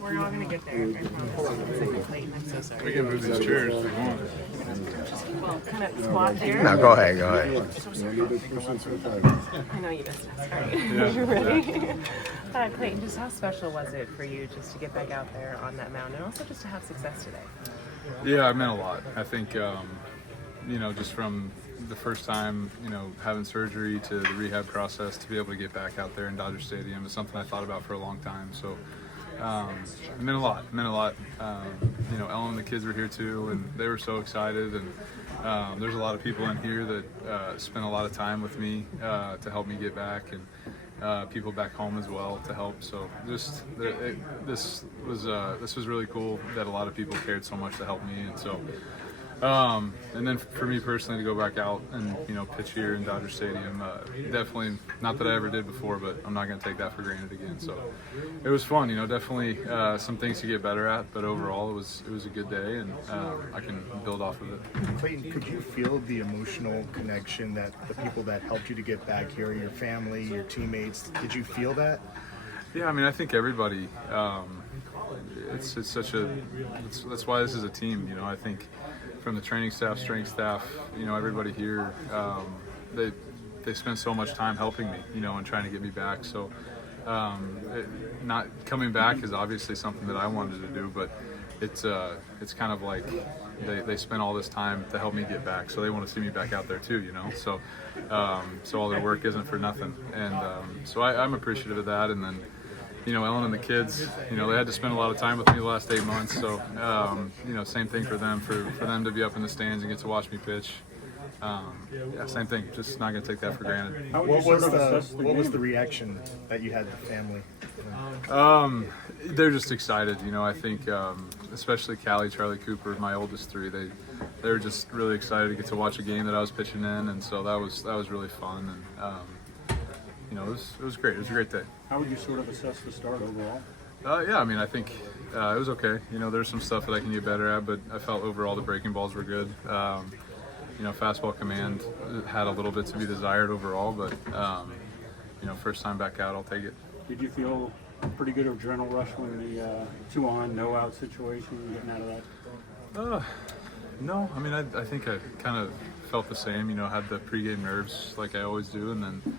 We're all gonna get there. I promise. Clayton, I'm so sorry. We can move these chairs if we want. Well, kind of squat here. No, go ahead. I know you missed us. Sorry. You ready? Clayton, just how special was it for you just to get back out there on that mound and also just to have success today? Yeah, it meant a lot. I think, just from the first time, having surgery to the rehab process to be able to get back out there in Dodger Stadium is something I thought about for a long time. So it meant a lot. Ellen and the kids were here too, and they were so excited. And there's a lot of people in here that spent a lot of time with me to help me get back, and people back home as well to help. So this was really cool that a lot of people cared so much to help me, and so. And then for me personally to go back out and pitch here in Dodger Stadium, definitely not that I ever did before, but I'm not going to take that for granted again. So it was fun, definitely some things to get better at, but overall it was a good day, and I can build off of it. Clayton, could you feel the emotional connection that the people that helped you to get back here, your family, your teammates, did you feel that? Yeah, I think everybody. That's why this is a team. I think. From the training staff, strength staff, everybody here, they spend so much time helping me, and trying to get me back. So not coming back is obviously something that I wanted to do, but it's kind of like they spent all this time to help me get back, so they want to see me back out there too, So all their work isn't for nothing, and so I'm appreciative of that. And then. Ellen and the kids, they had to spend a lot of time with me the last 8 months. So, same thing for them, for them to be up in the stands and get to watch me pitch. Same thing. Just not going to take that for granted. What was the reaction that you had to family? They're just excited. I think, especially Callie, Charlie Cooper, my oldest three, they were just really excited to get to watch a game that I was pitching in, and so that was really fun. And, it was great. It was a great day. How would you sort of assess the start overall? I think it was okay. There's some stuff that I can get better at, but I felt overall the breaking balls were good. Fastball command had a little bit to be desired overall, but first time back out, I'll take it. Did you feel a pretty good adrenaline rush when the 2-on, no-out situation, getting out of that? No. I think I kind of felt the same. Had the pregame nerves like I always do, and then.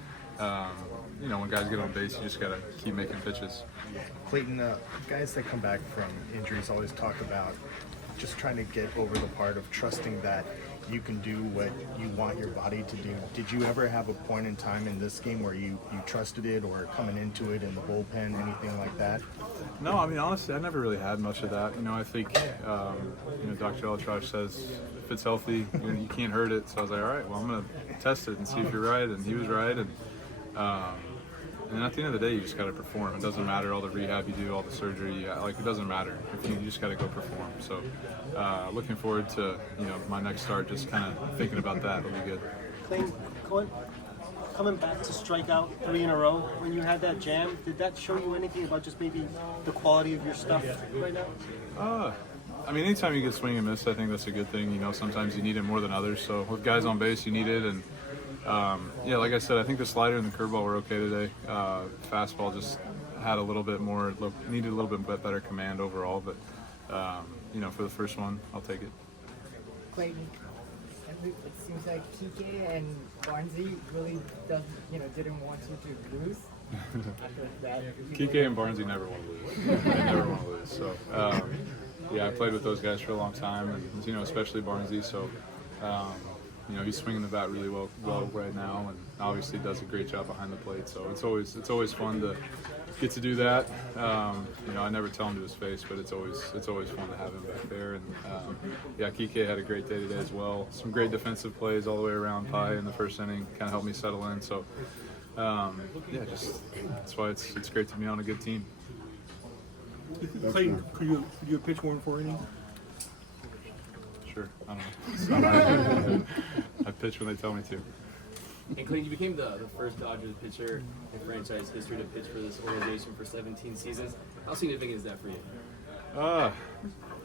When guys get on base, you just got to keep making pitches. Clayton, guys that come back from injuries always talk about just trying to get over the part of trusting that you can do what you want your body to do. Did you ever have a point in time in this game where you trusted it, or coming into it in the bullpen, anything like that? No, honestly, I never really had much of that. I think, Dr. Elitrosh says if it's healthy, you can't hurt it. So I was like, all right, well, I'm going to test it and see if you're right. And he was right. And at the end of the day, you just got to perform. It doesn't matter all the rehab you do, all the surgery. It doesn't matter. You just got to go perform. So looking forward to my next start. Just kind of thinking about that. It'll be good. Clayton, coming back to strike out 3 in a row, when you had that jam, did that show you anything about just maybe the quality of your stuff right now? Anytime you get swing and miss, I think that's a good thing. Sometimes you need it more than others. So with guys on base, you need it. And like I said, I think the slider and the curveball were okay today. Fastball just had a little bit more, needed a little bit better command overall. But, for the first one, I'll take it. Clayton, it seems like Kike and Barnesy really didn't want you to lose. Kike and Barnesy never want to lose. They never want to lose. So, I played with those guys for a long time, and especially Barnesy. So, he's swinging the bat really well right now, and obviously does a great job behind the plate. So it's always fun to get to do that. I never tell him to his face, but it's always fun to have him back there. And Kike had a great day today as well. Some great defensive plays all the way around Pi in the first inning, kind of helped me settle in. So that's why it's great to be on a good team. Clayton, could you have pitched more than 4 innings? Sure, I don't know. I pitch when they tell me to. And Clayton, you became the first Dodgers pitcher in franchise history to pitch for this organization for 17 seasons. How significant is that for you?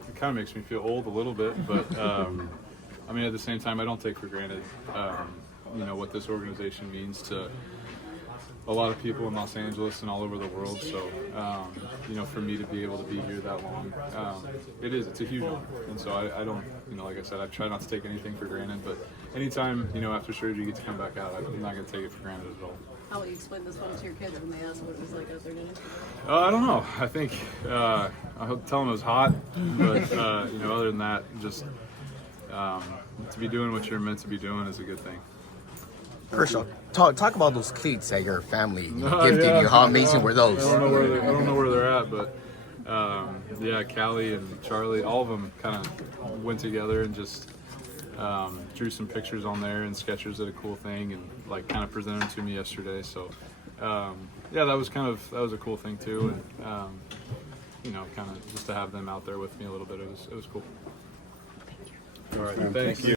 It kind of makes me feel old a little bit, but at the same time, I don't take for granted, what this organization means to a lot of people in Los Angeles and all over the world. So, you know, for me to be able to be here that long, it's a huge honor. And so I don't, you know, like I said, I try not to take anything for granted, but anytime, you know, after surgery you get to come back out, I'm not going to take it for granted at all. How will you explain this one to your kids when they ask what it was like out there today? I don't know. I think I'll tell them it was hot, but you know, other than that, just to be doing what you're meant to be doing is a good thing. Kershaw, talk about those cleats that your family gifted Yeah. you. How amazing were those? I don't know where they're at, but yeah, Callie and Charlie, all of them kind of went together and just drew some pictures on there and sketches at a cool thing, and like kind of presented them to me yesterday. So yeah, that was a cool thing too, and you know, kind of just to have them out there with me a little bit, it was cool. All right, thank you.